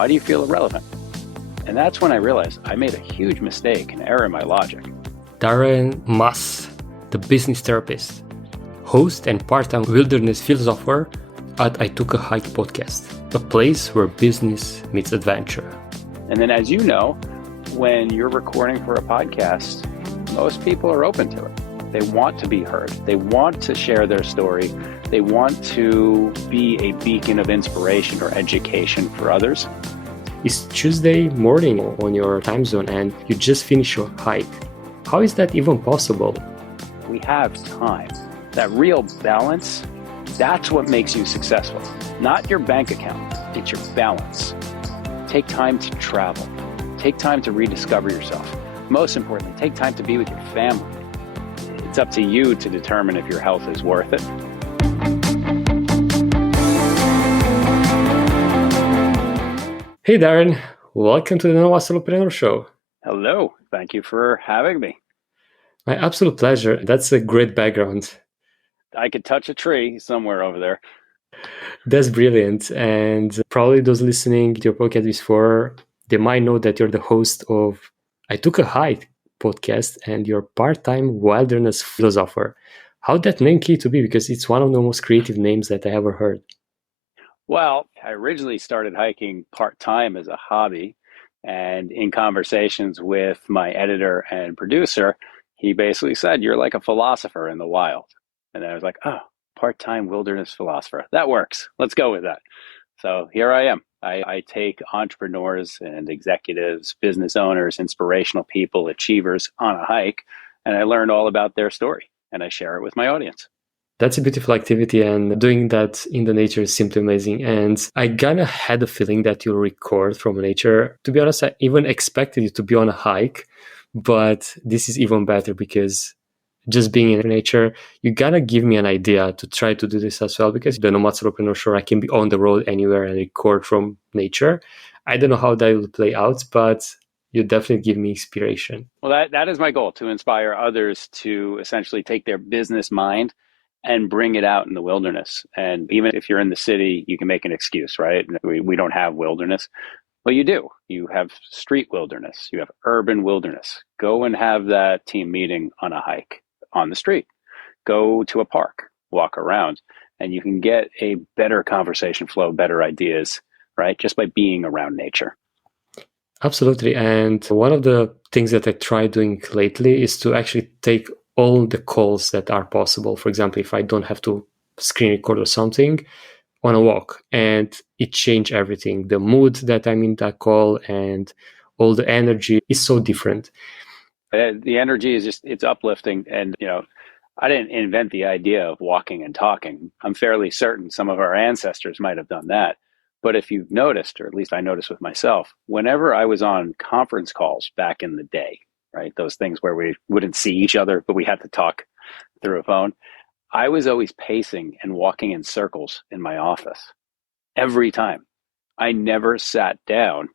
Why do you feel irrelevant? And that's when I realized I made a huge mistake, an error in my logic. Darren Mass, the business therapist, host and part-time wilderness philosopher at I Took a Hike podcast, a place where business meets adventure. And then, as you know, when you're recording for a podcast, most people are open to it. They want to be heard. They want to share their story. They want to be a beacon of inspiration or education for others. It's Tuesday morning on your time zone and you just finished your hike. How is that even possible? We have time. That real balance, that's what makes you successful. Not your bank account, it's your balance. Take time to travel. Take time to rediscover yourself. Most importantly, take time to be with your family. It's up to you to determine if your health is worth it. Hey Darren, welcome to the Nomad Solopreneur show. Hello, thank you for having me. My absolute pleasure. That's a great background. I could touch a tree somewhere over there. That's brilliant. And probably those listening to your podcast before, they might know that you're the host of I Took a Hike podcast and you're part-time wilderness philosopher. How that name came to be? Because it's one of the most creative names that I ever heard. Well, I originally started hiking part-time as a hobby, and in conversations with my editor and producer, he basically said, "You're like a philosopher in the wild." And I was like, "Oh, part-time wilderness philosopher. That works. Let's go with that." So here I am. I take entrepreneurs and executives, business owners, inspirational people, achievers on a hike, and I learn all about their story, and I share it with my audience. That's a beautiful activity, and doing that in the nature is simply amazing. And I kind of had a feeling that you'll record from nature. To be honest, I even expected you to be on a hike, but this is even better because just being in nature, you gotta give me an idea to try to do this as well, because the Nomad Solopreneur show, I can be on the road anywhere and record from nature. I don't know how that will play out, but you definitely give me inspiration. Well, that is my goal, to inspire others to essentially take their business mind and bring it out in the wilderness. And even if you're in the city, you can make an excuse, right? We don't have wilderness. Well, you do. You have street wilderness. You have urban wilderness. Go and have that team meeting on a hike on the street. Go to a park, walk around, and you can get a better conversation flow, better ideas, right? Just by being around nature. Absolutely. And one of the things that I try doing lately is to actually take all the calls that are possible. For example, if I don't have to screen record or something, on a walk, and it changed everything. The mood that I'm in that call and all the energy is so different. The energy is just, it's uplifting. And, I didn't invent the idea of walking and talking. I'm fairly certain some of our ancestors might have done that. But if you've noticed, or at least I noticed with myself, whenever I was on conference calls back in the day, right, those things where we wouldn't see each other, but we had to talk through a phone, I was always pacing and walking in circles in my office every time. I never sat down,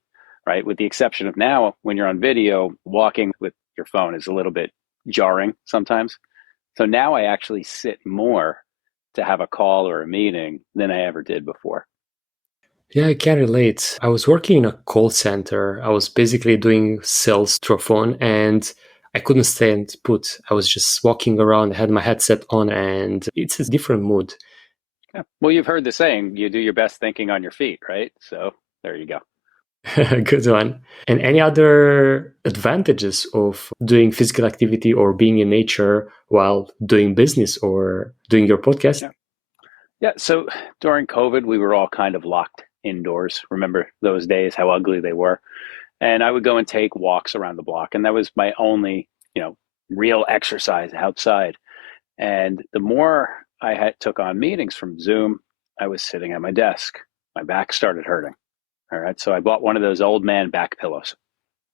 right? With the exception of now, when you're on video, walking with your phone is a little bit jarring sometimes. So now I actually sit more to have a call or a meeting than I ever did before. Yeah, I can relate. I was working in a call center. I was basically doing sales through a phone and I couldn't stand put. I was just walking around, I had my headset on, and it's a different mood. Yeah. Well, you've heard the saying, you do your best thinking on your feet, right? So there you go. Good one. And any other advantages of doing physical activity or being in nature while doing business or doing your podcast? Yeah. So during COVID, we were all kind of locked indoors. Remember those days, how ugly they were? And I would go and take walks around the block. And that was my only, real exercise outside. And the more I took on meetings from Zoom, I was sitting at my desk. My back started hurting. All right. So I bought one of those old man back pillows.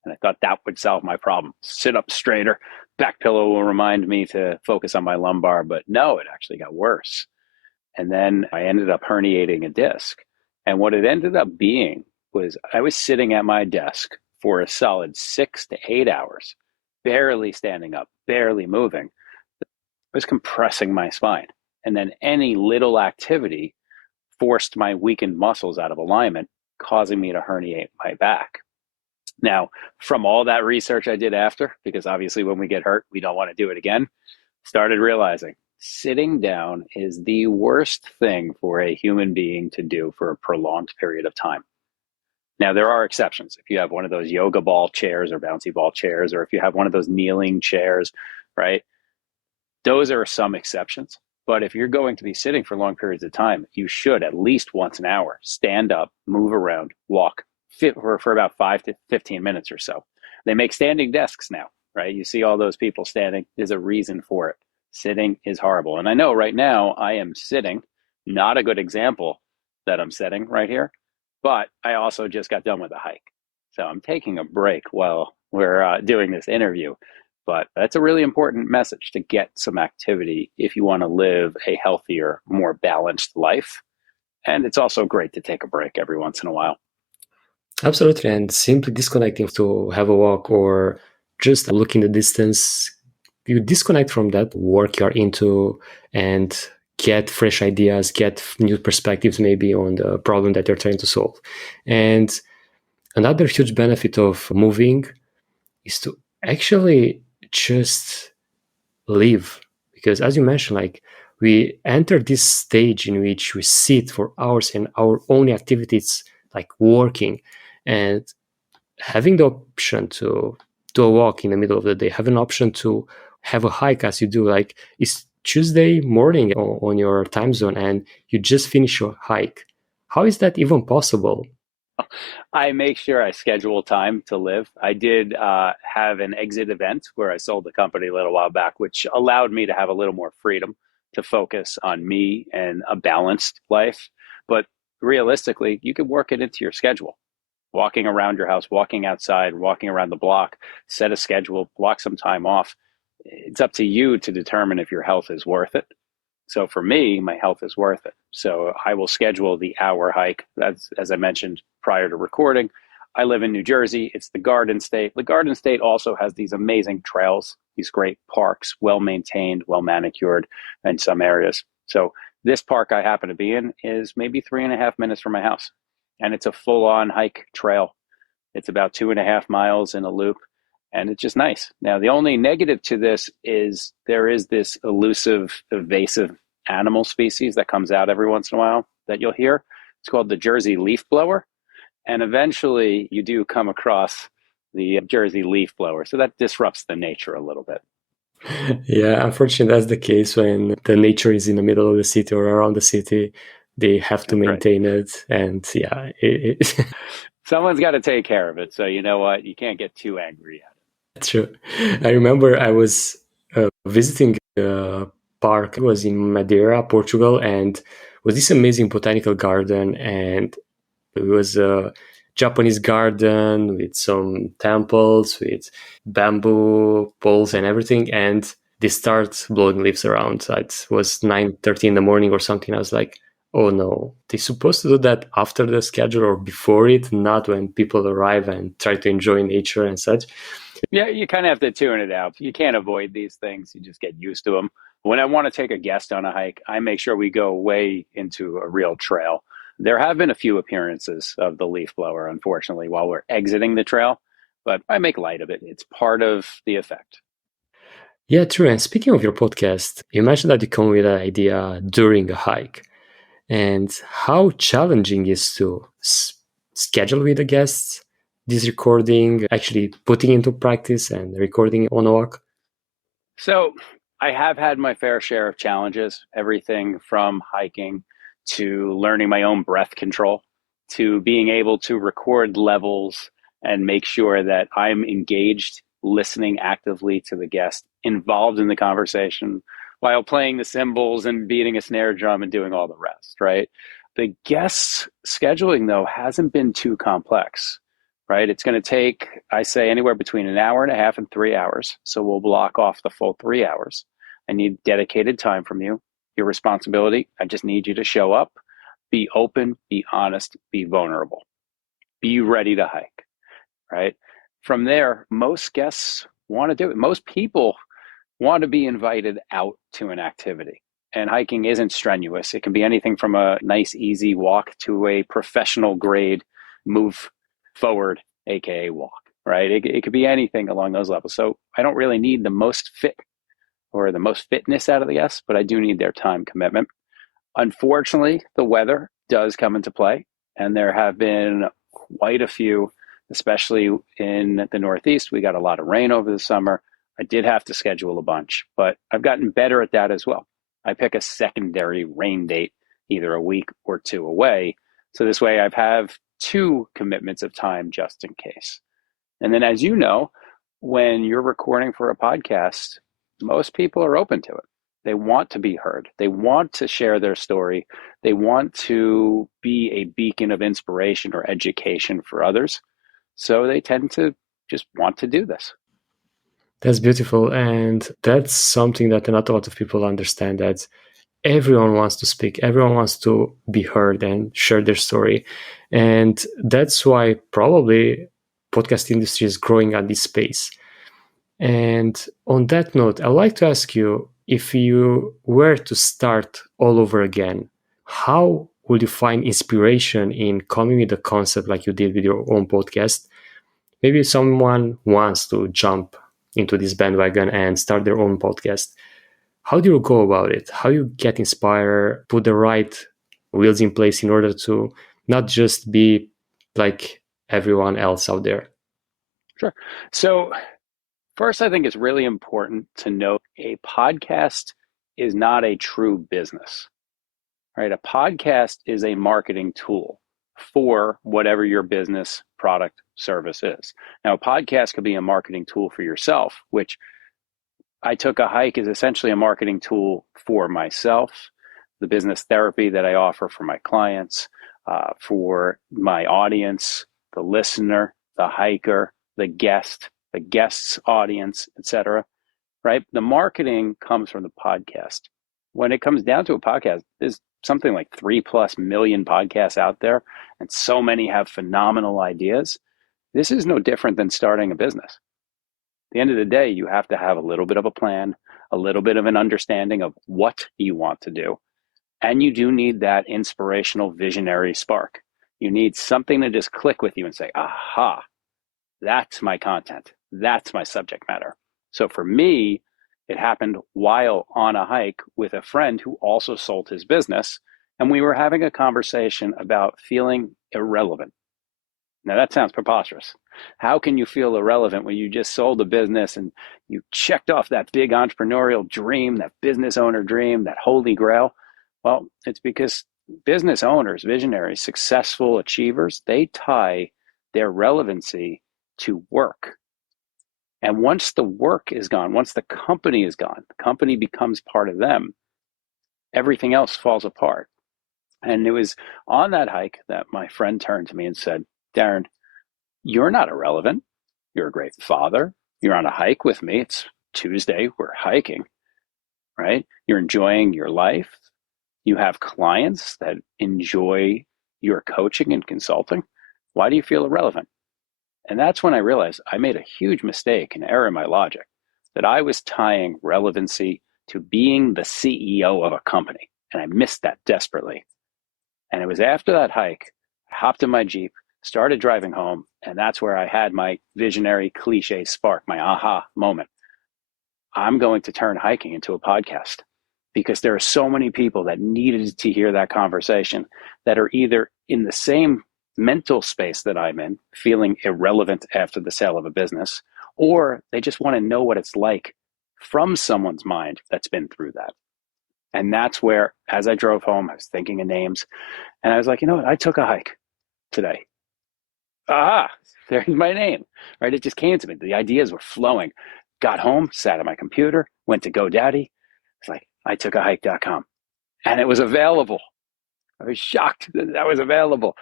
And I thought that would solve my problem. Sit up straighter. Back pillow will remind me to focus on my lumbar. But no, it actually got worse. And then I ended up herniating a disc. And what it ended up being was I was sitting at my desk for a solid 6 to 8 hours, barely standing up, barely moving. It was compressing my spine. And then any little activity forced my weakened muscles out of alignment, causing me to herniate my back. Now, from all that research I did after, because obviously when we get hurt, we don't want to do it again, started realizing sitting down is the worst thing for a human being to do for a prolonged period of time. Now, there are exceptions. If you have one of those yoga ball chairs or bouncy ball chairs, or if you have one of those kneeling chairs, right? Those are some exceptions. But if you're going to be sitting for long periods of time, you should at least once an hour stand up, move around, walk for about 5 to 15 minutes or so. They make standing desks now, right? You see all those people standing. There's a reason for it. Sitting is horrible. And I know right now I am sitting, not a good example that I'm setting right here, but I also just got done with a hike. So I'm taking a break while we're doing this interview. But that's a really important message to get some activity if you want to live a healthier, more balanced life. And it's also great to take a break every once in a while. Absolutely. And simply disconnecting to have a walk or just look in the distance, you disconnect from that work you're into and get fresh ideas, get new perspectives maybe on the problem that you're trying to solve. And another huge benefit of moving is to actually just live. Because as you mentioned, like we enter this stage in which we sit for hours and our only activity is like working, and having the option to do a walk in the middle of the day, have an option to have a hike as you do, like it's Tuesday morning on your time zone and you just finish your hike. How is that even possible? I make sure I schedule time to live. I did have an exit event where I sold the company a little while back, which allowed me to have a little more freedom to focus on me and a balanced life. But realistically, you can work it into your schedule. Walking around your house, walking outside, walking around the block, set a schedule, block some time off. It's up to you to determine if your health is worth it. So for me, my health is worth it. So I will schedule the hour hike. That's, as I mentioned prior to recording, I live in New Jersey. It's the Garden State. The Garden State also has these amazing trails, these great parks, well maintained, well manicured in some areas. So this park I happen to be in is maybe 3.5 minutes from my house. And it's a full on hike trail. It's about 2.5 miles in a loop. And it's just nice. Now, the only negative to this is there is this elusive, evasive animal species that comes out every once in a while that you'll hear. It's called the Jersey leaf blower. And eventually you do come across the Jersey leaf blower. So that disrupts the nature a little bit. Yeah, unfortunately, that's the case when the nature is in the middle of the city or around the city. They have to That's right. maintain it. And yeah, Someone's got to take care of it. So you know what? You can't get too angry at it's true. I remember I was visiting a park. It was in Madeira, Portugal, and was this amazing botanical garden. And it was a Japanese garden with some temples, with bamboo poles and everything. And they start blowing leaves around. So it was 9:30 in the morning or something. I was like, oh no, they're supposed to do that after the schedule or before it, not when people arrive and try to enjoy nature and such. Yeah, you kind of have to tune it out. You can't avoid these things. You just get used to them. When I want to take a guest on a hike, I make sure we go way into a real trail. There have been a few appearances of the leaf blower, unfortunately, while we're exiting the trail, but I make light of it. It's part of the effect. Yeah, true. And speaking of your podcast, you mentioned that you come with an idea during a hike. And how challenging is to schedule with the guests this recording, actually putting into practice and recording on a walk? So I have had my fair share of challenges, everything from hiking to learning my own breath control to being able to record levels and make sure that I'm engaged, listening actively to the guest, involved in the conversation while playing the cymbals and beating a snare drum and doing all the rest, right? The guest scheduling, though, hasn't been too complex, right? It's going to take, I say, anywhere between an hour and a half and 3 hours. So we'll block off the full 3 hours. I need dedicated time from you. Your responsibility, I just need you to show up, be open, be honest, be vulnerable, be ready to hike, right? From there, most guests want to do it. Most people want to be invited out to an activity. And hiking isn't strenuous. It can be anything from a nice, easy walk to a professional grade move forward, aka walk, right? It could be anything along those levels. So I don't really need the most fit or the most fitness out of the guests, but I do need their time commitment. Unfortunately, the weather does come into play, and there have been quite a few, especially in the Northeast. We got a lot of rain over the summer. I did have to schedule a bunch, but I've gotten better at that as well. I pick a secondary rain date, either a week or two away. So this way I have two commitments of time just in case. And then, as you know, when you're recording for a podcast, most people are open to it. They want to be heard. They want to share their story. They want to be a beacon of inspiration or education for others. So they tend to just want to do this. That's beautiful. And that's something that not a lot of people understand, that everyone wants to speak. Everyone wants to be heard and share their story. And that's why probably podcast industry is growing at this space. And on that note, I'd like to ask you, if you were to start all over again, how would you find inspiration in coming with a concept like you did with your own podcast? Maybe someone wants to jump into this bandwagon and start their own podcast. How do you go about it? How you get inspired, put the right wheels in place in order to not just be like everyone else out there? Sure. So first, I think it's really important to note a podcast is not a true business, right? A podcast is a marketing tool for whatever your business, product, service is. Now, a podcast could be a marketing tool for yourself, which I Took a Hike is essentially a marketing tool for myself, the business therapy that I offer for my clients, for my audience, the listener, the hiker, the guest's audience, etc. Right? The marketing comes from the podcast. When it comes down to a podcast, there's something like 3+ million podcasts out there, and so many have phenomenal ideas. This is no different than starting a business. At the end of the day, you have to have a little bit of a plan, a little bit of an understanding of what you want to do. And you do need that inspirational visionary spark. You need something to just click with you and say, aha, that's my content. That's my subject matter. So for me, it happened while on a hike with a friend who also sold his business. And we were having a conversation about feeling irrelevant. Now that sounds preposterous. How can you feel irrelevant when you just sold a business and you checked off that big entrepreneurial dream, that business owner dream, that holy grail? Well, it's because business owners, visionaries, successful achievers, they tie their relevancy to work. And once the work is gone, once the company is gone, the company becomes part of them, everything else falls apart. And it was on that hike that my friend turned to me and said, Darren, you're not irrelevant. You're a great father. You're on a hike with me. It's Tuesday. We're hiking, right? You're enjoying your life. You have clients that enjoy your coaching and consulting. Why do you feel irrelevant? And that's when I realized I made a huge mistake, an error in my logic, that I was tying relevancy to being the CEO of a company. And I missed that desperately. And it was after that hike, I hopped in my Jeep, started driving home, and that's where I had my visionary cliche spark, my aha moment. I'm going to turn hiking into a podcast because there are so many people that needed to hear that conversation that are either in the same mental space that I'm in, feeling irrelevant after the sale of a business, or they just want to know what it's like from someone's mind that's been through that. And that's where, as I drove home, I was thinking of names, and I was like, you know what? I took a hike today. Ah, there's my name, right? It just came to me. The ideas were flowing. Got home, sat at my computer, went to GoDaddy. It's like, I took a hike.com, and it was available. I was shocked that that was available.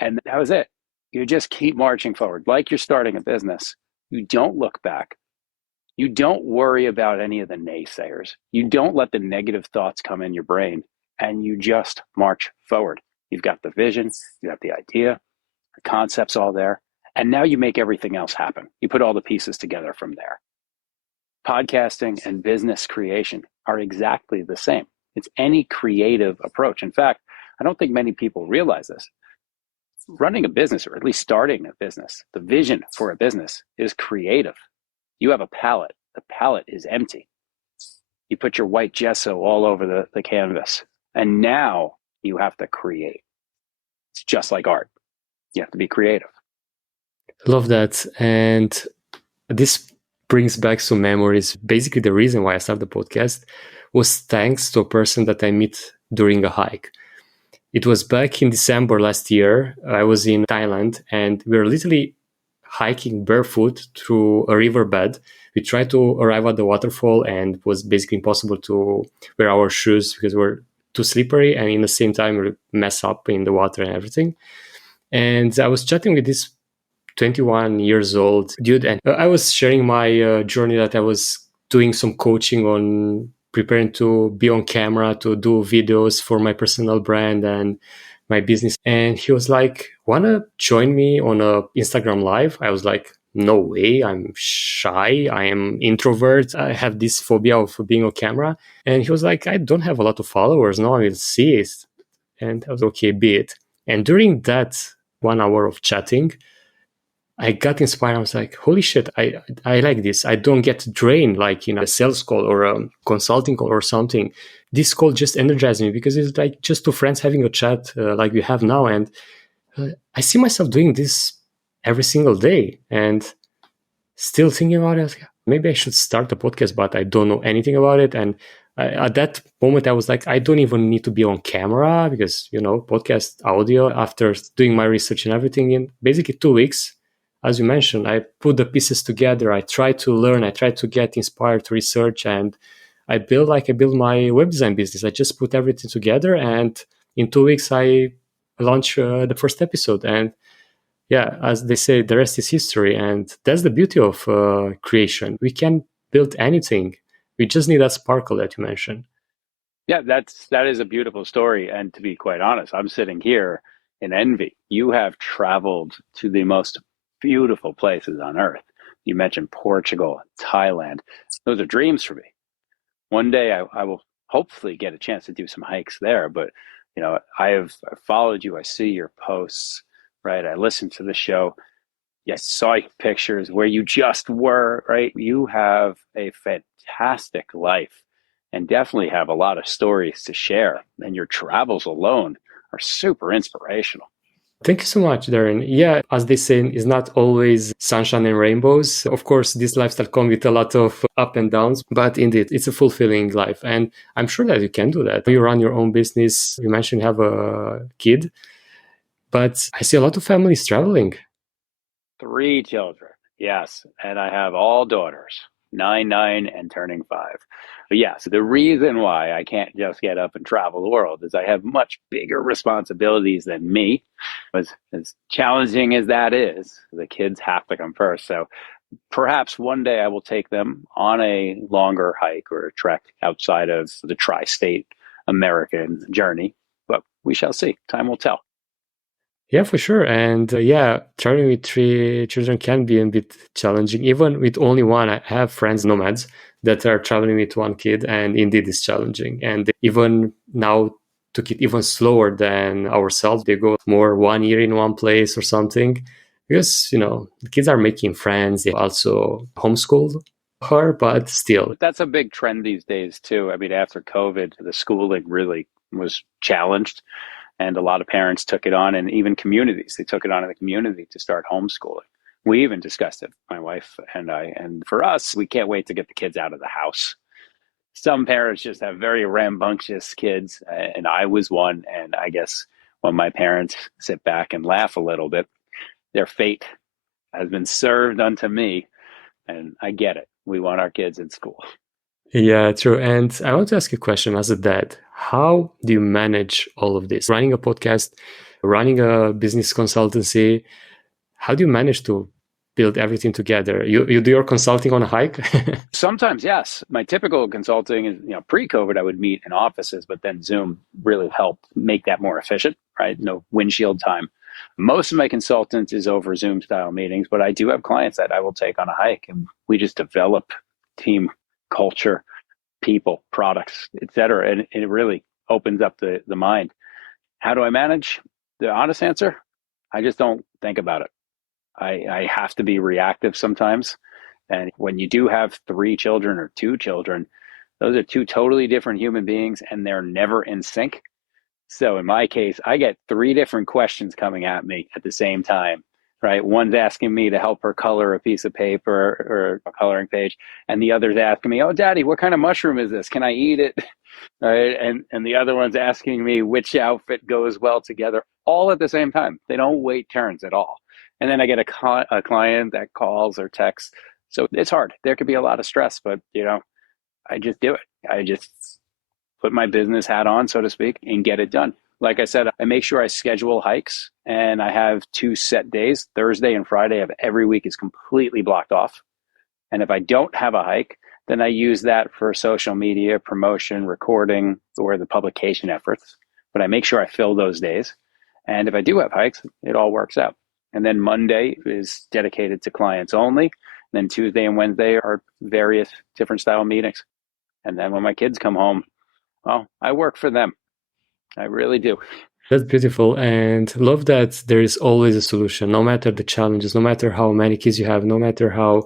And that was it. You just keep marching forward. Like you're starting a business. You don't look back. You don't worry about any of the naysayers. You don't let the negative thoughts come in your brain, and you just march forward. You've got the vision, you have the idea, the concept's all there. And now you make everything else happen. You put all the pieces together from there. Podcasting and business creation are exactly the same. It's any creative approach. In fact, I don't think many people realize this. running a business, or at least starting a business, the vision for a business is creative. You have a palette. The palette is empty. You put your white gesso all over the canvas, and now you have to create. It's just like art. You have to be creative. Love that. And this brings back some memories. Basically, the reason why I started the podcast was thanks to a person that I met during a hike. It was back in December last year. I was in Thailand and we were literally hiking barefoot through a riverbed. We tried to arrive at the waterfall and it was basically impossible to wear our shoes because we're too slippery, and in the same time we mess up in the water and everything. And I was chatting with this 21 years old dude, and I was sharing my journey that I was doing some coaching on preparing to be on camera, to do videos for my personal brand and my business. And he was like, wanna join me on a Instagram live? I was like, no way, I'm shy, I am introvert, I have this phobia of being on camera. And he was like, I don't have a lot of followers, no one will see it. And I was okay, be it. And during that 1 hour of chatting, I got inspired. I was like, holy shit, I like this. I don't get drained like in a sales call or a consulting call or something. This call just energized me because it's like just two friends having a chat like we have now. And I see myself doing this every single day and still thinking about it. Maybe I should start a podcast, but I don't know anything about it. And at that moment, I was like, I don't even need to be on camera because, podcast audio. After doing my research and everything in basically 2 weeks, as you mentioned, I put the pieces together. I tried to learn. I tried to get inspired to research, and I built my web design business. I just put everything together, and in 2 weeks, I launched the first episode. And yeah, as they say, the rest is history, and that's the beauty of creation. We can build anything. We just need that sparkle that you mentioned. Yeah, that is a beautiful story. And to be quite honest, I'm sitting here in envy. You have traveled to the most beautiful places on earth. You mentioned Portugal, Thailand. Those are dreams for me. One day I will hopefully get a chance to do some hikes there. But I followed you. I see your posts, right? I listened to the show. Yes, saw your pictures where you just were, right? You have a fantastic life and definitely have a lot of stories to share. And your travels alone are super inspirational. Thank you so much, Darren. Yeah, as they say, it's not always sunshine and rainbows. Of course, this lifestyle comes with a lot of up and downs, but indeed, it's a fulfilling life. And I'm sure that you can do that. You run your own business. You mentioned you have a kid, but I see a lot of families traveling. 3 children, yes. And I have all daughters, 9, and turning 5. But yes, the reason why I can't just get up and travel the world is I have much bigger responsibilities than me. As challenging as that is, the kids have to come first. So perhaps one day I will take them on a longer hike or a trek outside of the tri-state American journey, but we shall see. Time will tell. Yeah, for sure. And yeah, traveling with 3 children can be a bit challenging. Even with only one, I have friends, nomads, that are traveling with one kid, and indeed it's challenging. And they even now took it even slower than ourselves. They go more 1 year in one place or something because, the kids are making friends. They also homeschool her, but still. That's a big trend these days, too. I mean, after COVID, the schooling really was challenged. And a lot of parents took it on, and even communities, they took it on in the community to start homeschooling. We even discussed it, my wife and I. And for us, we can't wait to get the kids out of the house. Some parents just have very rambunctious kids, and I was one. And I guess when my parents sit back and laugh a little bit, their fate has been served unto me. And I get it. We want our kids in school. Yeah, true. And I want to ask you a question as a dad. How do you manage all of this? Running a podcast, running a business consultancy, how do you manage to build everything together? You do your consulting on a hike? Sometimes, yes. My typical consulting is, pre-COVID, I would meet in offices, but then Zoom really helped make that more efficient, right? No windshield time. Most of my consultants is over Zoom style meetings, but I do have clients that I will take on a hike, and we just develop team culture, people, products, etc. And it really opens up the mind. How do I manage? The honest answer, I just don't think about it. I have to be reactive sometimes. And when you do have three children or two children, those are two totally different human beings and they're never in sync. So in my case, I get three different questions coming at me at the same time, right? One's asking me to help her color a piece of paper or a coloring page, and the other's asking me, "Oh, Daddy, what kind of mushroom is this? Can I eat it?" Right? And the other one's asking me which outfit goes well together, all at the same time. They don't wait turns at all. And then I get a client that calls or texts. So it's hard. There could be a lot of stress, but I just do it. I just put my business hat on, so to speak, and get it done. Like I said, I make sure I schedule hikes and I have two set days. Thursday and Friday of every week is completely blocked off. And if I don't have a hike, then I use that for social media, promotion, recording, or the publication efforts. But I make sure I fill those days. And if I do have hikes, it all works out. And then Monday is dedicated to clients only. And then Tuesday and Wednesday are various different style meetings. And then when my kids come home, well, I work for them. I really do. That's beautiful, and love that there is always a solution, no matter the challenges, no matter how many kids you have, no matter how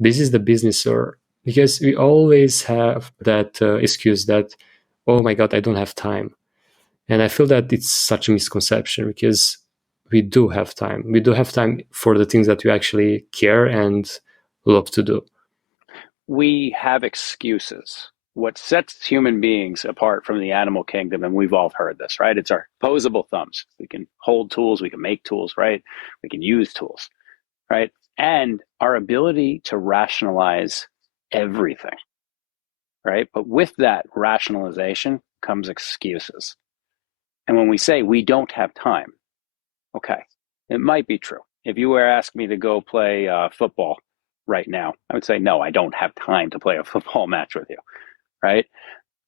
busy is the business, or because we always have that excuse that, oh my God, I don't have time. And I feel that it's such a misconception because we do have time. We do have time for the things that we actually care and love to do. We have excuses. What sets human beings apart from the animal kingdom, and we've all heard this, right? It's our opposable thumbs. We can hold tools, we can make tools, right? We can use tools, right? And our ability to rationalize everything, right? But with that rationalization comes excuses. And when we say we don't have time, okay, it might be true. If you were asking me to go play football right now, I would say, no, I don't have time to play a football match with you, right?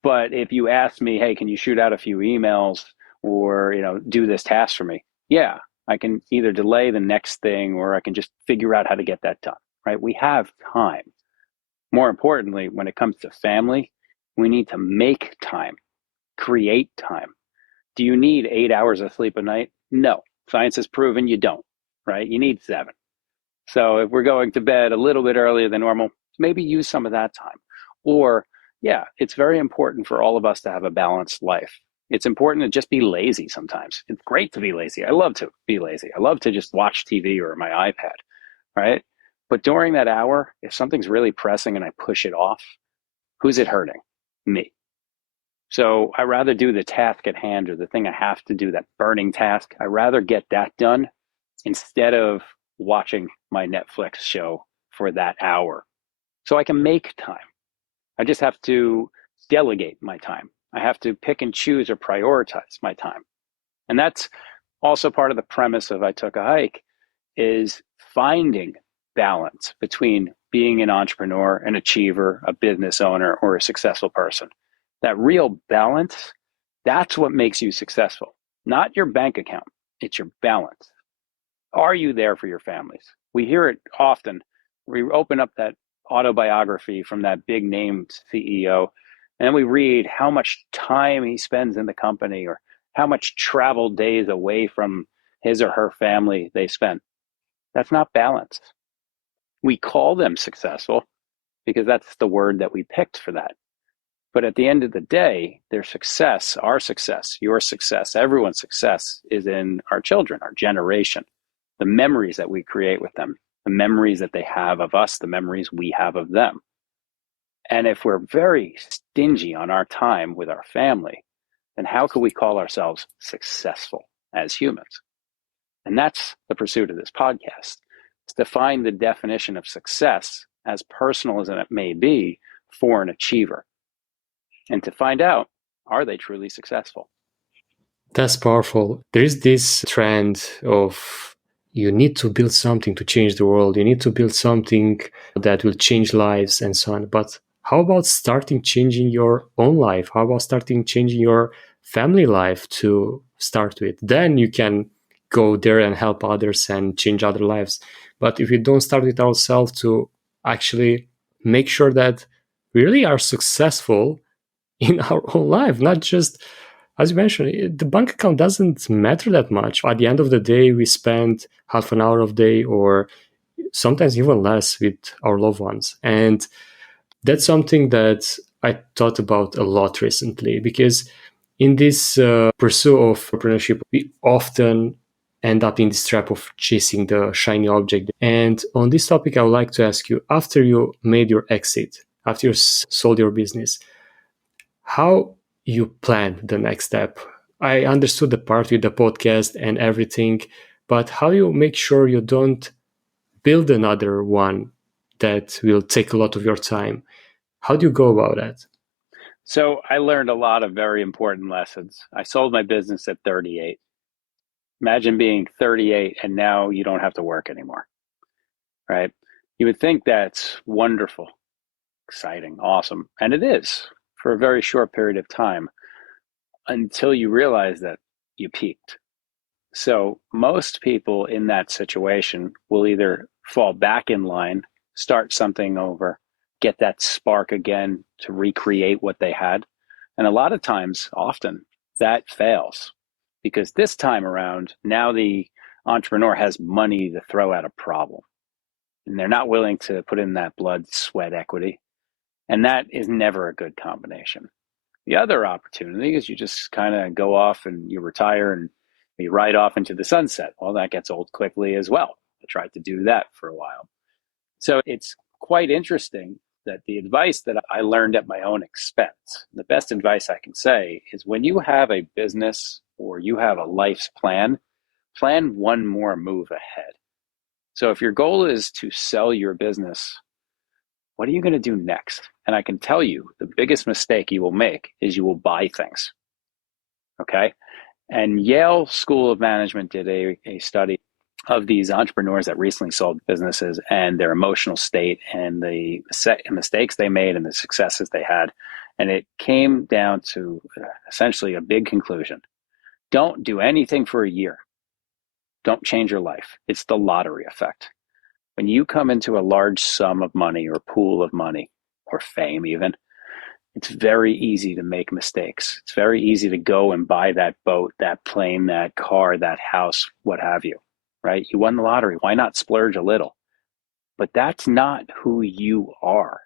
But if you ask me, hey, can you shoot out a few emails or, do this task for me? Yeah, I can either delay the next thing or I can just figure out how to get that done, right? We have time. More importantly, when it comes to family, we need to make time, create time. Do you need 8 hours of sleep a night? No. Science has proven you don't, right? You need 7. So if we're going to bed a little bit earlier than normal, maybe use some of that time. Or, yeah, it's very important for all of us to have a balanced life. It's important to just be lazy sometimes. It's great to be lazy. I love to be lazy. I love to just watch TV or my iPad, right? But during that hour, if something's really pressing and I push it off, who's it hurting? Me. So I rather do the task at hand or the thing I have to do, that burning task. I rather get that done instead of watching my Netflix show for that hour. So I can make time. I just have to delegate my time. I have to pick and choose or prioritize my time. And that's also part of the premise of I Took a Hike, is finding balance between being an entrepreneur, an achiever, a business owner, or a successful person. That real balance, that's what makes you successful. Not your bank account, it's your balance. Are you there for your families? We hear it often. We open up that autobiography from that big named CEO, and we read how much time he spends in the company or how much travel days away from his or her family they spent. That's not balance. We call them successful because that's the word that we picked for that. But at the end of the day, their success, our success, your success, everyone's success is in our children, our generation, the memories that we create with them, the memories that they have of us, the memories we have of them. And if we're very stingy on our time with our family, then how could we call ourselves successful as humans? And that's the pursuit of this podcast, is to find the definition of success, as personal as it may be, for an achiever. And to find out, are they truly successful? That's powerful. There is this trend of you need to build something to change the world. You need to build something that will change lives and so on. But how about starting changing your own life? How about starting changing your family life to start with? Then you can go there and help others and change other lives. But if we don't start with ourselves to actually make sure that we really are successful in our own life, not just as you mentioned, the bank account doesn't matter that much. At the end of the day, we spend half an hour of day or sometimes even less with our loved ones. And that's something that I thought about a lot recently, because in this pursuit of entrepreneurship, we often end up in this trap of chasing the shiny object. And on this topic, I would like to ask you, after you made your exit, after you sold your business, how you plan the next step? I understood the part with the podcast and everything, but how you make sure you don't build another one that will take a lot of your time? How do you go about that? So I learned a lot of very important lessons. I sold my business at 38. Imagine being 38 and now you don't have to work anymore, right? You would think that's wonderful, exciting, awesome. And it is for a very short period of time until you realize that you peaked. So most people in that situation will either fall back in line, start something over, get that spark again to recreate what they had. And a lot of times, often, that fails because this time around, now the entrepreneur has money to throw at a problem and they're not willing to put in that blood, sweat equity. And that is never a good combination. The other opportunity is you just kind of go off and you retire and you ride off into the sunset. Well, that gets old quickly as well. I tried to do that for a while. So it's quite interesting that the advice that I learned at my own expense, the best advice I can say is when you have a business or you have a life's plan, plan one more move ahead. So if your goal is to sell your business, what are you going to do next? And I can tell you the biggest mistake you will make is you will buy things. Okay. And Yale School of Management did a study of these entrepreneurs that recently sold businesses and their emotional state and the mistakes they made and the successes they had. And it came down to essentially a big conclusion. Don't do anything for a year. Don't change your life. It's the lottery effect. When you come into a large sum of money or pool of money or fame even, it's very easy to make mistakes. It's very easy to go and buy that boat, that plane, that car, that house, what have you, right? You won the lottery. Why not splurge a little? But that's not who you are.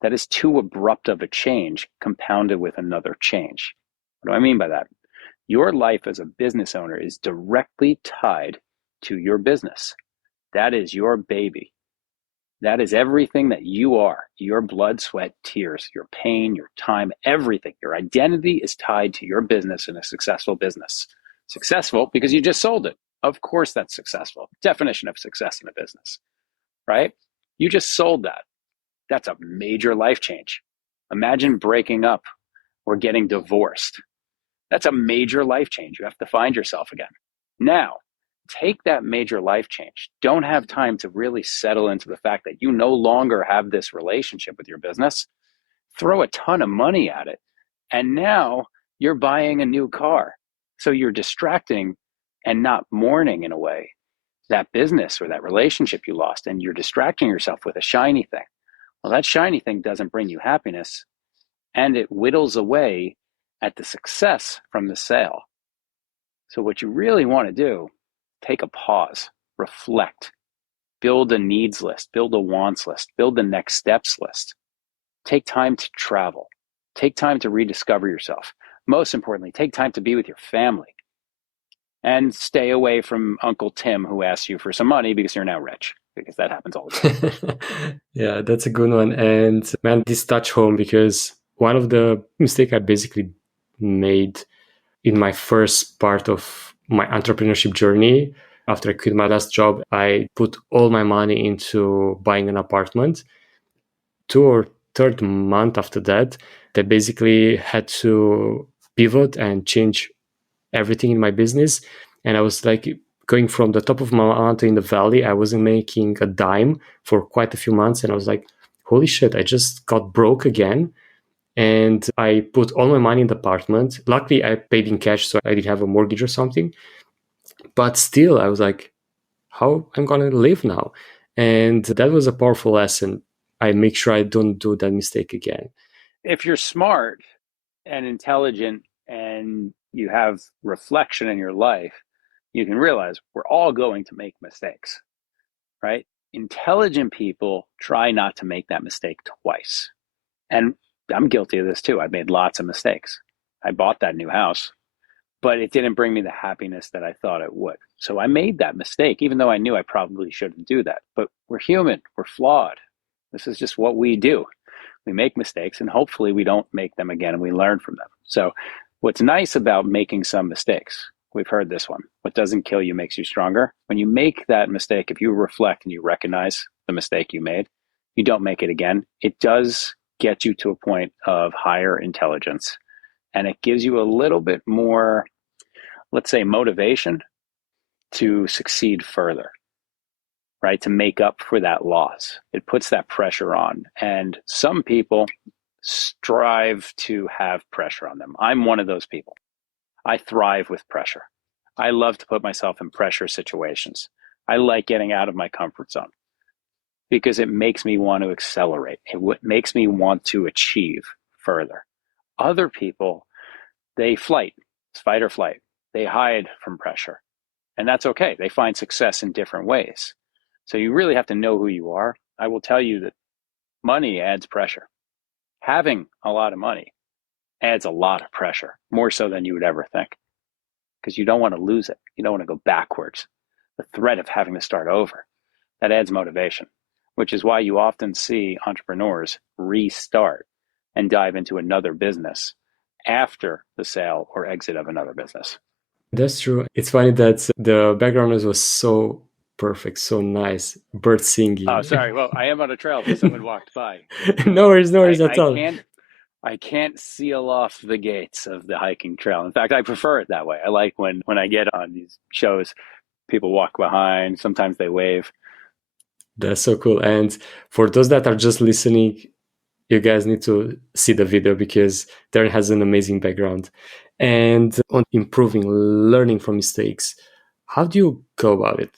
That is too abrupt of a change compounded with another change. What do I mean by that? Your life as a business owner is directly tied to your business. That is your baby. That is everything that you are, your blood, sweat, tears, your pain, your time, everything. Your identity is tied to your business and a successful business. Successful because you just sold it. Of course, that's successful. Definition of success in a business, right? You just sold that. That's a major life change. Imagine breaking up or getting divorced. That's a major life change. You have to find yourself again. Now, take that major life change. Don't have time to really settle into the fact that you no longer have this relationship with your business. Throw a ton of money at it. And now you're buying a new car. So you're distracting and not mourning in a way that business or that relationship you lost. And you're distracting yourself with a shiny thing. Well, that shiny thing doesn't bring you happiness and it whittles away at the success from the sale. So what you really want to do, take a pause, reflect, build a needs list, build a wants list, build the next steps list. Take time to travel. Take time to rediscover yourself. Most importantly, take time to be with your family. And stay away from Uncle Tim who asks you for some money because you're now rich, because that happens all the time. Yeah, that's a good one. And man, this touch home because one of the mistakes I basically made in my first part of my entrepreneurship journey, after I quit my last job, I put all my money into buying an apartment. 2 or 3rd month after that, I basically had to pivot and change everything in my business. And I was like going from the top of my mountain in the valley. I wasn't making a dime for quite a few months. And I was like, holy shit, I just got broke again. And I put all my money in the apartment. Luckily, I paid in cash, so I didn't have a mortgage or something. But still, I was like, how I'm going to live now? And that was a powerful lesson. I make sure I don't do that mistake again. If you're smart and intelligent and you have reflection in your life, you can realize we're all going to make mistakes, right? Intelligent people try not to make that mistake twice. And I'm guilty of this too. I made lots of mistakes. I bought that new house, but it didn't bring me the happiness that I thought it would. So I made that mistake, even though I knew I probably shouldn't do that. But we're human, we're flawed. This is just what we do. We make mistakes, and hopefully we don't make them again and we learn from them. So what's nice about making some mistakes, we've heard this one, what doesn't kill you makes you stronger. When you make that mistake, if you reflect and you recognize the mistake you made, you don't make it again. It does get you to a point of higher intelligence, and it gives you a little bit more, let's say, motivation to succeed further, right? To make up for that loss. It puts that pressure on. And some people strive to have pressure on them. I'm one of those people. I thrive with pressure. I love to put myself in pressure situations. I like getting out of my comfort zone because it makes me want to accelerate. It makes me want to achieve further. Other people, they flight. It's fight or flight. They hide from pressure. And that's okay. They find success in different ways. So you really have to know who you are. I will tell you that money adds pressure. Having a lot of money adds a lot of pressure, more so than you would ever think, because you don't want to lose it. You don't want to go backwards. The threat of having to start over, that adds motivation, which is why you often see entrepreneurs restart and dive into another business after the sale or exit of another business. That's true. It's funny that the background noise was so perfect, so nice. Bird Oh, singing. sorry. Well, I am on a trail, but someone walked by. No worries, no worries at I all. can't I can't seal off the gates of the hiking trail. In fact, I prefer it that way. I like when I get on these shows, people walk behind. Sometimes they wave. That's so cool. And for those that are just listening, you guys need to see the video because Darren has an amazing background. And on improving, learning from mistakes, how do you go about it?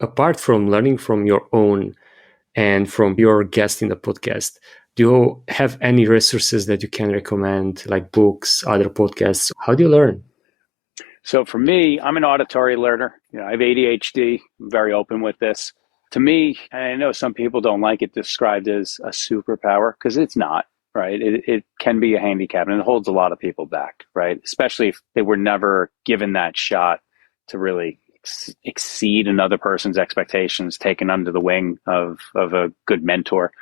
Apart from learning from your own and from your guest in the podcast, do you have any resources that you can recommend, like books, other podcasts? How do you learn? So for me, I'm an auditory learner. I have ADHD. I'm very open with this. To me, and I know some people don't like it described as a superpower because it's not, right? It can be a handicap and it holds a lot of people back, right? Especially if they were never given that shot to really exceed another person's expectations, taken under the wing of a good mentor.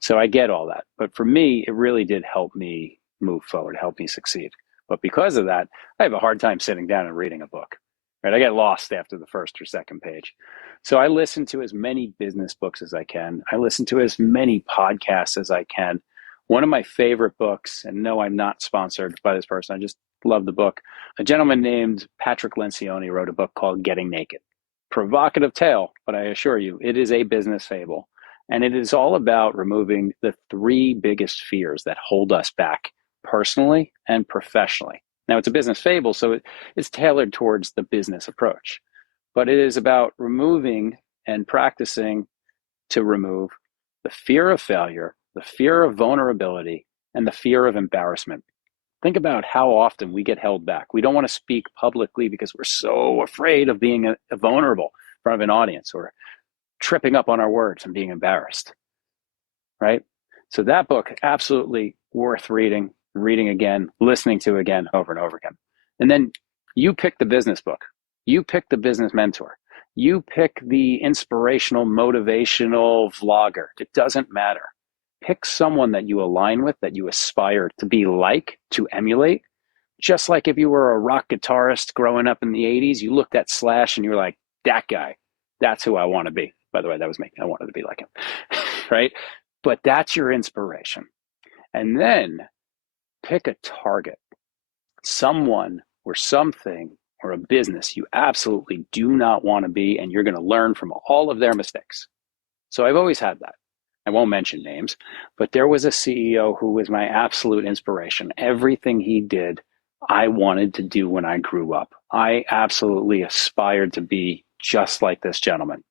So I get all that. But for me, it really did help me move forward, help me succeed. But because of that, I have a hard time sitting down and reading a book. Right? I get lost after the first or second page. So I listen to as many business books as I can. I listen to as many podcasts as I can. One of my favorite books, and no, I'm not sponsored by this person, I just love the book. A gentleman named Patrick Lencioni wrote a book called Getting Naked. Provocative tale, but I assure you, it is a business fable. And it is all about removing the three biggest fears that hold us back personally and professionally. Now, it's a business fable, so it's tailored towards the business approach. But it is about removing and practicing to remove the fear of failure, the fear of vulnerability, and the fear of embarrassment. Think about how often we get held back. We don't want to speak publicly because we're so afraid of being vulnerable in front of an audience or tripping up on our words and being embarrassed, right? So that book, absolutely worth reading again, listening to again, over and over again. And then you pick the business book. You pick the business mentor. You pick the inspirational, motivational vlogger. It doesn't matter. Pick someone that you align with, that you aspire to be like, to emulate. Just like if you were a rock guitarist growing up in the 80s, you looked at Slash and you're like, that guy, that's who I want to be. By the way, that was me. I wanted to be like him, right? But that's your inspiration. And then pick a target, someone or something or a business you absolutely do not want to be, and you're going to learn from all of their mistakes. So I've always had that. I won't mention names, but there was a CEO who was my absolute inspiration. Everything he did, I wanted to do when I grew up. I absolutely aspired to be just like this gentleman.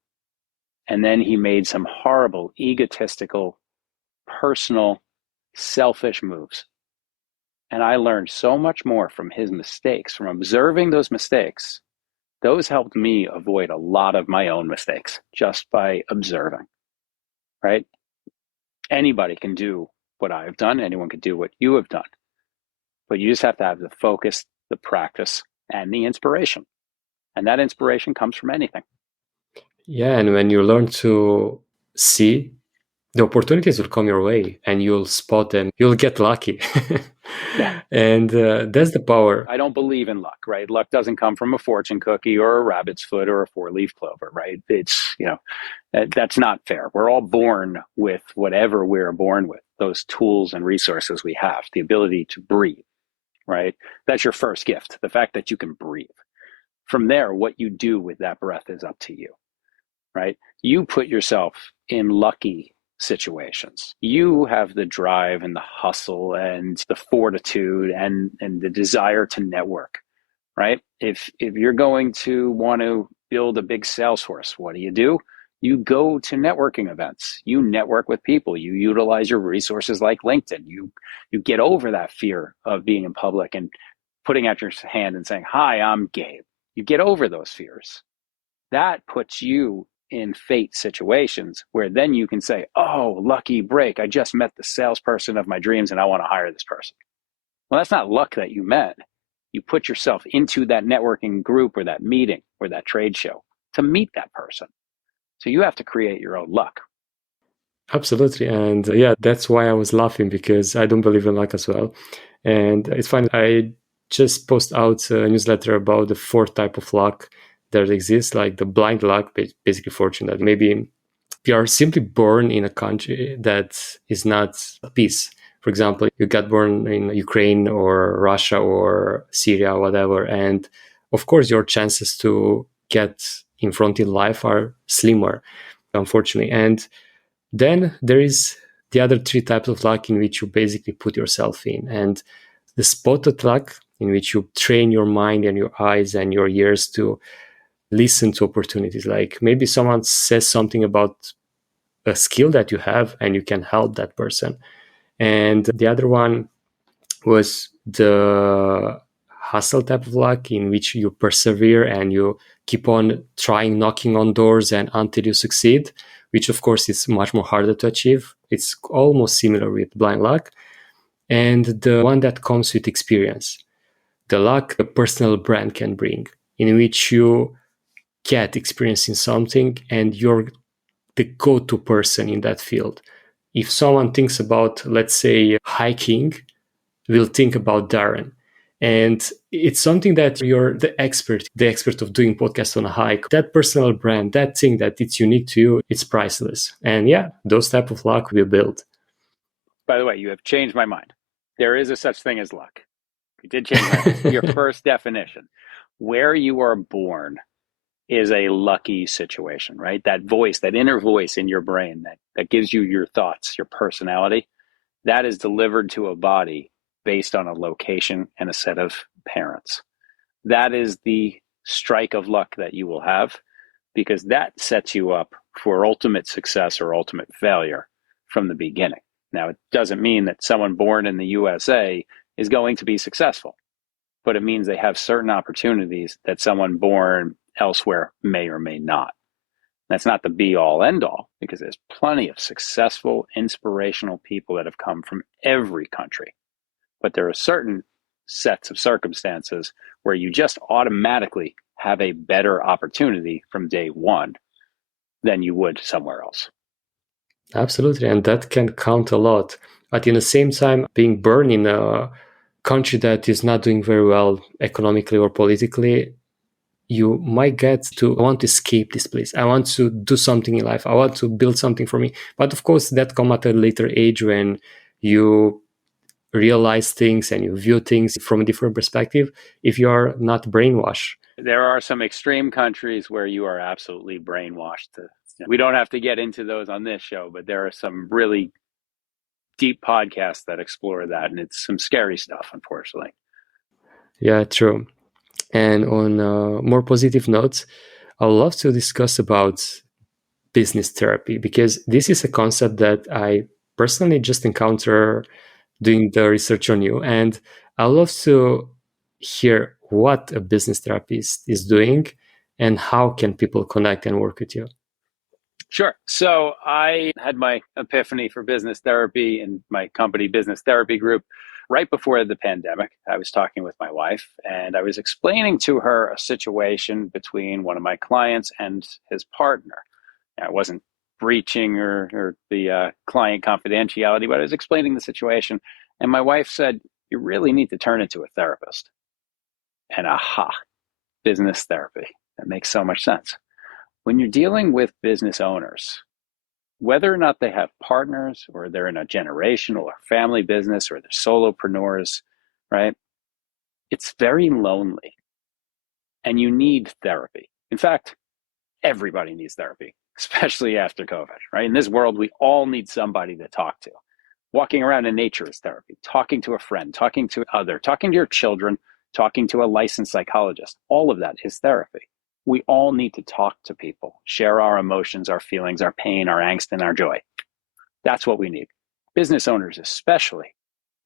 And then he made some horrible, egotistical, personal, selfish moves. And I learned so much more from his mistakes, from observing those mistakes. Those helped me avoid a lot of my own mistakes just by observing, right? Anybody can do what I've done. Anyone can do what you have done. But you just have to have the focus, the practice, and the inspiration. And that inspiration comes from anything. Yeah, and when you learn to see, the opportunities will come your way and you'll spot them. You'll get lucky. Yeah. And that's the power. I don't believe in luck, right? Luck doesn't come from a fortune cookie or a rabbit's foot or a four-leaf clover, right? It's, that's not fair. We're all born with whatever we're born with, those tools and resources we have, the ability to breathe, right? That's your first gift, the fact that you can breathe. From there, what you do with that breath is up to you, right? You put yourself in lucky situations. You have the drive and the hustle and the fortitude and the desire to network, right? If you're going to want to build a big sales force, what do? You go to networking events. You network with people. You utilize your resources like LinkedIn. You get over that fear of being in public and putting out your hand and saying, "Hi, I'm Gabe." You get over those fears. That puts you in fate situations where then you can say, "Oh, lucky break. I just met the salesperson of my dreams and I want to hire this person." Well, that's not luck that you met. You put yourself into that networking group or that meeting or that trade show to meet that person. So you have to create your own luck. Absolutely. And yeah, that's why I was laughing, because I don't believe in luck as well. And it's funny, I just post out a newsletter about the fourth type of luck that exists, like the blind luck, basically fortune, that maybe we are simply born in a country that is not at peace. For example, you got born in Ukraine or Russia or Syria, whatever. And of course, your chances to get in front in life are slimmer, unfortunately. And then there is the other three types of luck in which you basically put yourself in. And the spotted luck, in which you train your mind and your eyes and your ears to listen to opportunities. Like maybe someone says something about a skill that you have and you can help that person. And the other one was the hustle type of luck, in which you persevere and you keep on trying, knocking on doors and until you succeed, which of course is much more harder to achieve. It's almost similar with blind luck. And the one that comes with experience, the luck a personal brand can bring, in which you get experience in something and you're the go-to person in that field. If someone thinks about, let's say, hiking, will think about Darren. And it's something that you're the expert of doing podcasts on a hike. That personal brand, that thing that it's unique to you, it's priceless. And yeah, those type of luck we build. By the way, you have changed my mind. There is a such thing as luck. You did change my mind. Your first definition. Where you are born is a lucky situation, right? That voice, that inner voice in your brain that gives you your thoughts, your personality, that is delivered to a body based on a location and a set of parents. That is the strike of luck that you will have, because that sets you up for ultimate success or ultimate failure from the beginning. Now, it doesn't mean that someone born in the USA is going to be successful, but it means they have certain opportunities that someone born elsewhere may or may not. That's not the be all end all, because there's plenty of successful, inspirational people that have come from every country. But there are certain sets of circumstances where you just automatically have a better opportunity from day one than you would somewhere else. Absolutely. And that can count a lot. But in the same time, being born in a country that is not doing very well economically or politically, you might get to want to escape this place. I want to do something in life. I want to build something for me. But of course, that comes at a later age when you realize things and you view things from a different perspective if you are not brainwashed. There are some extreme countries where you are absolutely brainwashed. We don't have to get into those on this show, but there are some really deep podcasts that explore that, and it's some scary stuff, unfortunately. Yeah, true. And on more positive notes, I'd love to discuss about business therapy, because this is a concept that I personally just encounter doing the research on you. And I'd love to hear what a business therapist is doing and how can people connect and work with you. Sure. So I had my epiphany for business therapy in my company, Business Therapy Group, right before the pandemic. I was talking with my wife and I was explaining to her a situation between one of my clients and his partner. I wasn't breaching or the client confidentiality, but I was explaining the situation. And my wife said, "You really need to turn into a therapist." And aha, business therapy. That makes so much sense. When you're dealing with business owners, whether or not they have partners or they're in a generational or family business or they're solopreneurs, right? It's very lonely and you need therapy. In fact, everybody needs therapy, especially after COVID, right? In this world, we all need somebody to talk to. Walking around in nature is therapy. Talking to a friend, talking to other, talking to your children, talking to a licensed psychologist. All of that is therapy. We all need to talk to people, share our emotions, our feelings, our pain, our angst, and our joy. That's what we need. Business owners especially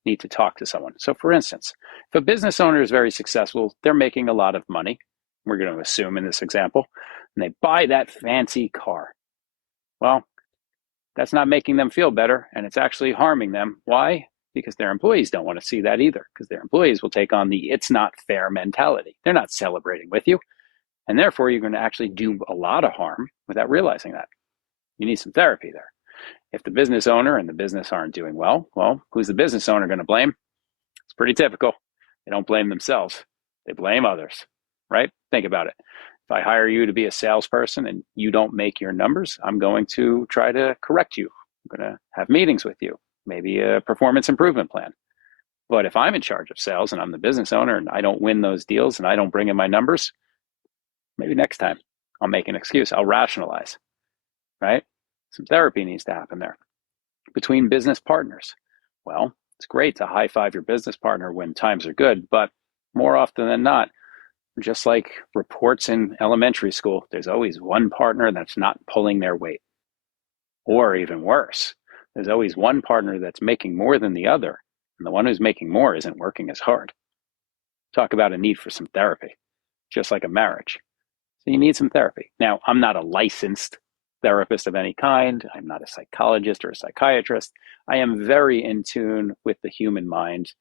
need to talk to someone. So for instance, if a business owner is very successful, they're making a lot of money. We're going to assume in this example, and they buy that fancy car. Well, that's not making them feel better, and it's actually harming them. Why? Because their employees don't want to see that either, because their employees will take on the "it's not fair" mentality. They're not celebrating with you, and therefore you're going to actually do a lot of harm without realizing that. You need some therapy there. If the business owner and the business aren't doing well, who's the business owner going to blame? It's pretty typical. They don't blame themselves. They blame others, right? Think about it. If I hire you to be a salesperson and you don't make your numbers, I'm going to try to correct you. I'm going to have meetings with you, maybe a performance improvement plan. But if I'm in charge of sales and I'm the business owner and I don't win those deals and I don't bring in my numbers, maybe next time I'll make an excuse. I'll rationalize, right? Some therapy needs to happen there. Between business partners, well, it's great to high five your business partner when times are good, but more often than not, just like reports in elementary school, there's always one partner that's not pulling their weight. Or even worse, there's always one partner that's making more than the other, and the one who's making more isn't working as hard. Talk about a need for some therapy, just like a marriage. So you need some therapy. Now, I'm not a licensed therapist of any kind. I'm not a psychologist or a psychiatrist. I am very in tune with the human mind.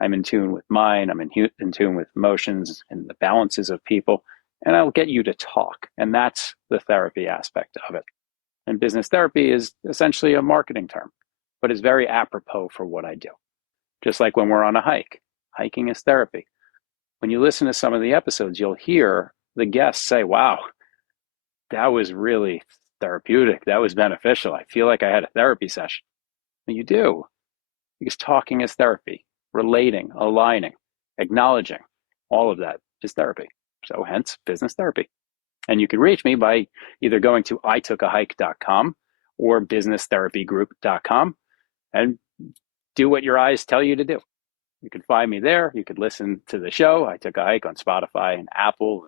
I'm in tune with mine. I'm in tune with emotions and the balances of people. And I'll get you to talk. And that's the therapy aspect of it. And business therapy is essentially a marketing term, but it's very apropos for what I do. Just like when we're on a hike, hiking is therapy. When you listen to some of the episodes, you'll hear the guests say, "Wow, that was really therapeutic. That was beneficial. I feel like I had a therapy session." And you do, because talking is therapy, relating, aligning, acknowledging, all of that is therapy. So hence business therapy. And you can reach me by either going to itookahike.com or businesstherapygroup.com and do what your eyes tell you to do. You can find me there. You could listen to the show. I Took a Hike on Spotify and Apple,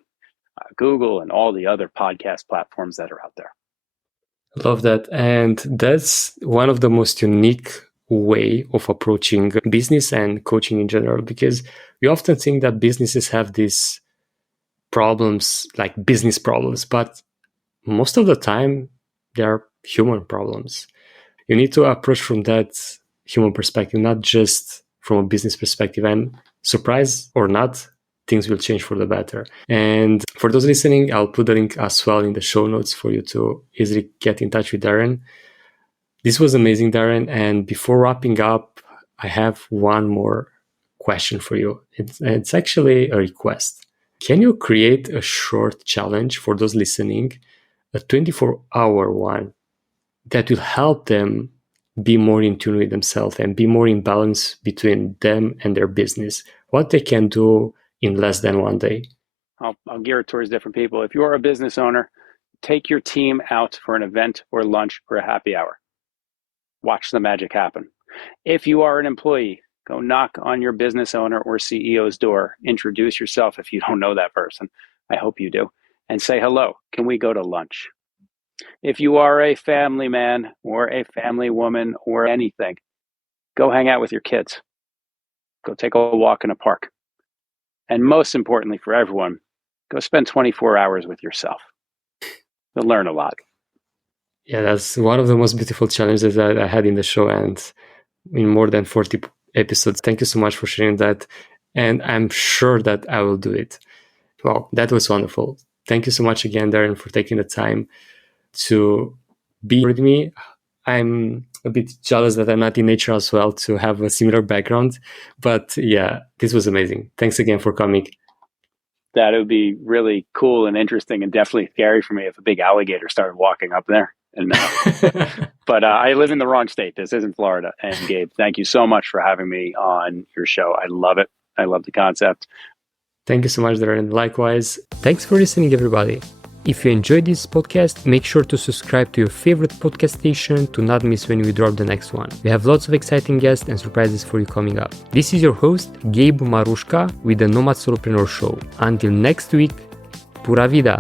Google, and all the other podcast platforms that are out there. Love that. And that's one of the most unique way of approaching business and coaching in general, because we often think that businesses have these problems, like business problems, but most of the time they are human problems. You need to approach from that human perspective, not just from a business perspective. And surprise or not, things will change for the better. And for those listening, I'll put the link as well in the show notes for you to easily get in touch with Darren. This was amazing, Darren. And before wrapping up, I have one more question for you. It's actually a request. Can you create a short challenge for those listening, a 24-hour one that will help them be more in tune with themselves and be more in balance between them and their business? What they can do in less than one day? I'll gear it towards different people. If you're a business owner, take your team out for an event or lunch or a happy hour. Watch the magic happen. If you are an employee, go knock on your business owner or CEO's door. Introduce yourself if you don't know that person. I hope you do. And say, "Hello, can we go to lunch?" If you are a family man or a family woman or anything, Go hang out with your kids. Go take a walk in a park. And most importantly for everyone, go spend 24 hours with yourself. You'll learn a lot. Yeah, that's one of the most beautiful challenges that I had in the show, and in more than 40 episodes. Thank you so much for sharing that. And I'm sure that I will do it. Wow, that was wonderful. Thank you so much again, Darren, for taking the time to be with me. I'm a bit jealous that I'm not in nature as well to have a similar background. But yeah, this was amazing. Thanks again for coming. That would be really cool and interesting and definitely scary for me if a big alligator started walking up there. And but I live in the wrong state. This isn't Florida. And Gabe, thank you so much for having me on your show. I love it. I love the concept. Thank you so much, Darren. Likewise. Thanks for listening, everybody. If you enjoyed this podcast, make sure to subscribe to your favorite podcast station to not miss when we drop the next one. We have lots of exciting guests and surprises for you coming up. This is your host, Gabe Marushka, with the Nomad Solopreneur Show. Until next week, Pura Vida!